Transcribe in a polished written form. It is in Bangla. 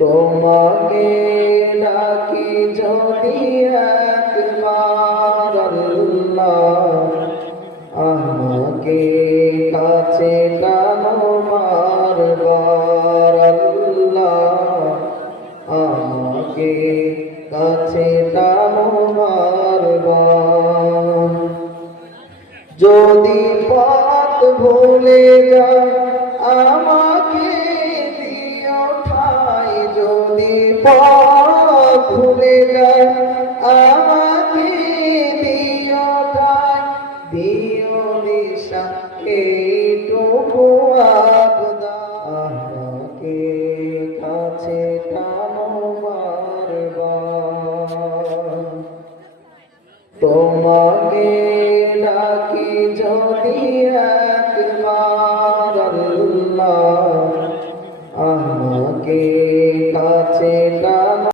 তোমাকে ডাকি যদি একবার আল্লাহ, আমাকে কাছে টানো বারবার আল্লাহ, আমাকে কাছে টানো বারবার। যদি পথ ভুলে যায় আমাকে দিও ঠাই, যদি পথ ভুলে যায় আমাকে দিও ঠাই, দিও দিশা এইটুকু আবদার, আমাকে কাছে টানো বারবার। তোমাকে ডাকি যদি একবার আল্লাহ, আমাকে কাছে টানো